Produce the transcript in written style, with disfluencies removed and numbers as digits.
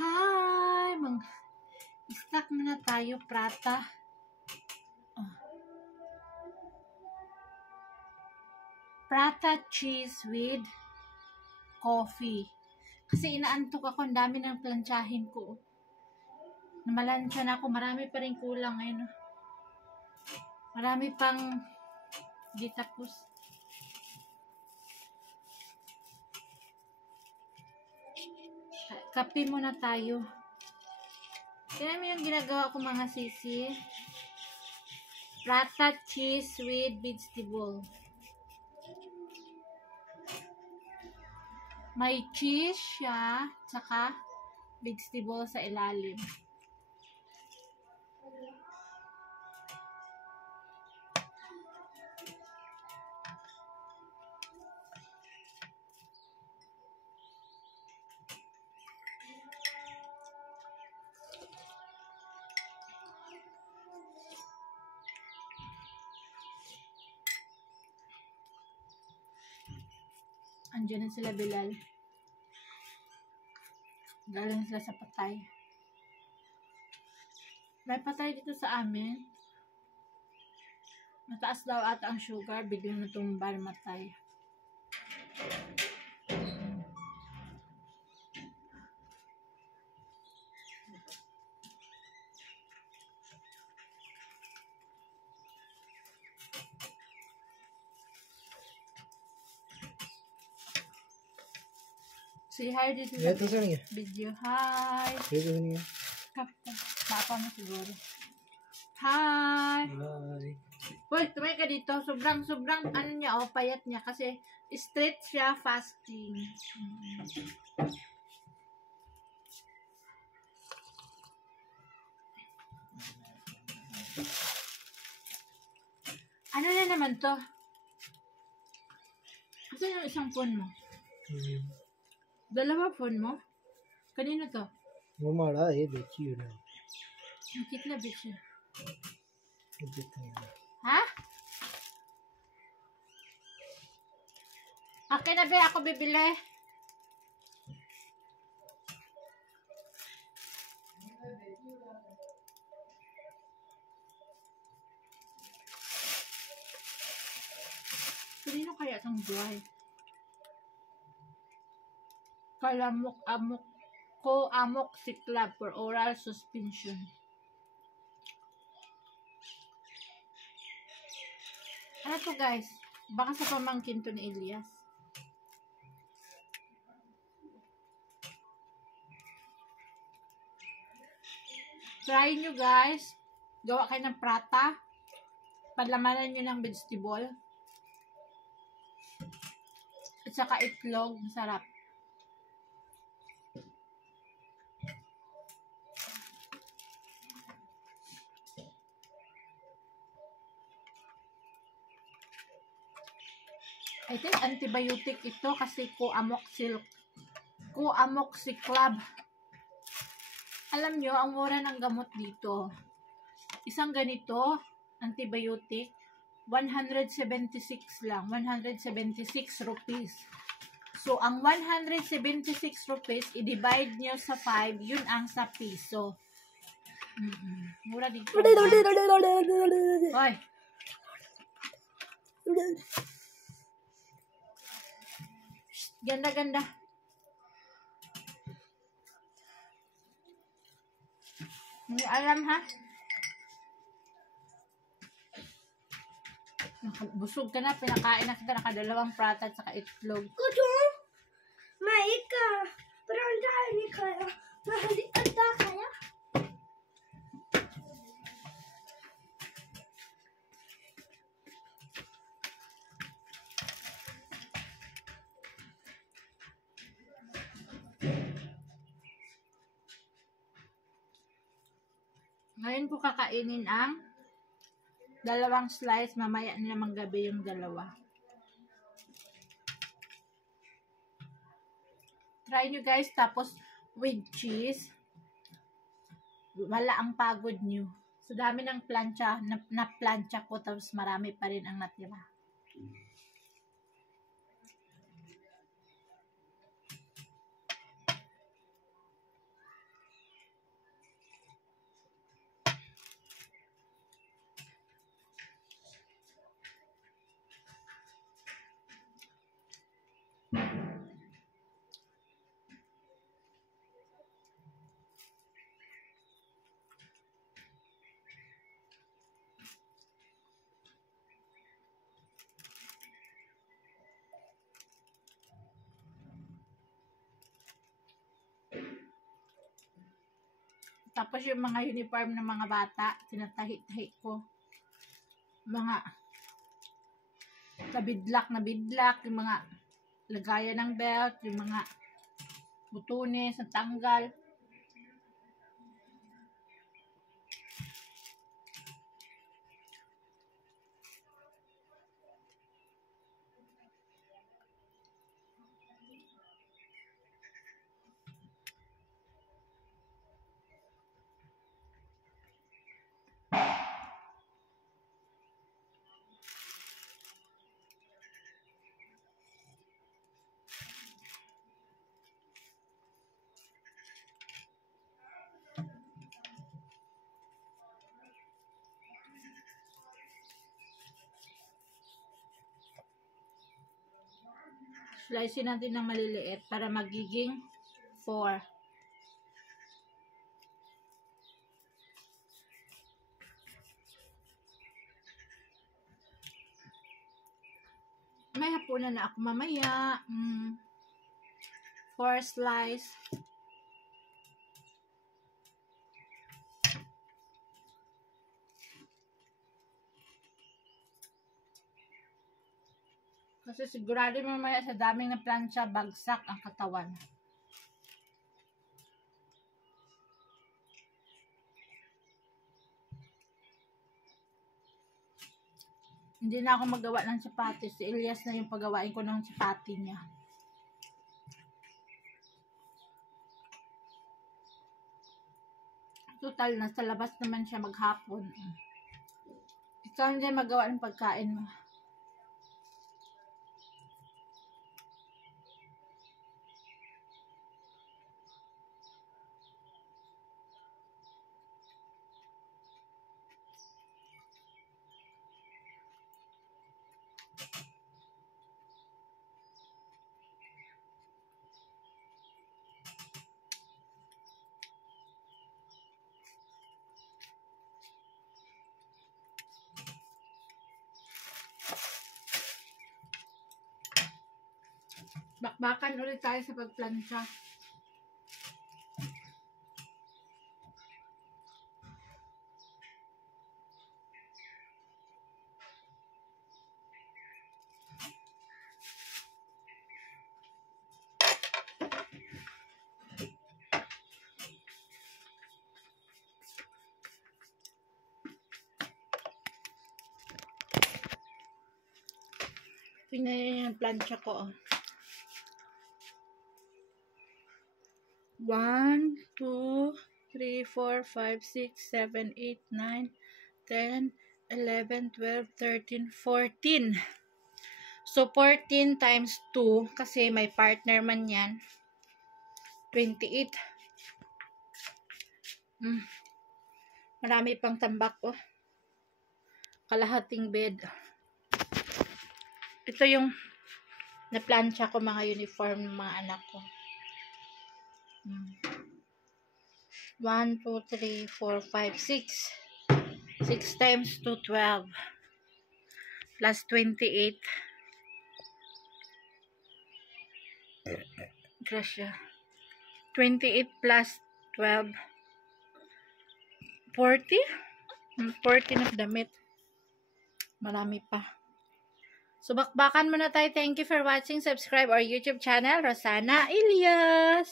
Hi! Mag-stack muna tayo, prata. Prata cheese with coffee. Kasi inaantok ako, ang dami ng plantsahin ko. Namalansya na ako, marami pa rin kulang ngayon. Marami pang di tapos. Kape muna tayo. Tignan mo yung ginagawa ko mga sisi. Prata cheese with vegetable. May cheese siya, tsaka vegetable sa ilalim. Andiyan na sila, Bilal. Galing sila sa patay. May patay dito sa amin. Mataas daw ata ang sugar, biglang natumba, matay. Say hi dito sa video. Hi! Baka mo siguro. Hi! Hi! Uy, tumay ka dito. Sobrang, ano niya, payat niya. Kasi, straight siya, fasting. Ano na naman to? Kasi yung isang phone mo? Dalawa phone mo? Kanino to? Mama देखी ना Kitna bitch. Ha? Akin na ba? Ako bibili. Kanino kaya itong dry? Kalamok-amok ko amoxicillin for oral suspension. Ano to guys? Baka sa pamangkin to ni Elias. Try nyo guys. Gawa kayo ng prata. Palamanan nyo ng vegetable. At saka itlog. Masarap. I think antibiotic ito kasi co-amoxicillin. Alam nyo, ang mura ng gamot dito. Isang ganito, antibiotic, 176 lang. 176 rupees. So, ang 176 rupees, i-divide nyo sa 5, yun ang sa piso. Mura dito. Hoy! Ganda-ganda. Hindi alam ha? Busog ka na, pinakain na kita, nakadalawang prata at saka itlog. Kucho, maika, pero ang dami kaya, mahali ata kaya. Ngayon ko kakainin ang dalawang slice, mamaya na namang gabi yung dalawa. Try nyo guys, tapos with cheese, wala ang pagod nyo. So dami ng plancha, na plancha ko, tapos marami pa rin ang natira. Tapos yung mga uniform ng mga bata, tinatahi-tahi ko. Mga na bidlak, yung mga lagayan ng belt, yung mga butunes, ang tanggal. Slice natin ng maliliit para magiging 4. May hapunan na ako mamaya. 4 slice. Kasi sigurado mamaya sa daming na plancha, bagsak ang katawan. Hindi na ako magawa ng sapatos. Si Elias na yung pagawain ko ng sapati niya. Total, nasa labas naman siya maghapon. Ikaw hindi magawa ng pagkain mo. Bakbakan ulit tayo sa pagplansya. Tingnan yung plancha ko. 1, 2, 3, 4, 5, 6, 7, 8, 9, 10, 11, 12, 13, 14. So, 14 times 2, kasi may partner man yan. 28. Marami pang tambak, oh. Kalahating bed. Ito yung na-plancha ko mga uniform ng mga anak ko. 1, 2, 3, 4, 5, 6. 6 times 2, 12. Plus 28. Grasya. 28 plus 12. 40? 40 na damit. Marami pa. So, bakbakan muna tayo. Thank you for watching. Subscribe our YouTube channel, Rosana Elias.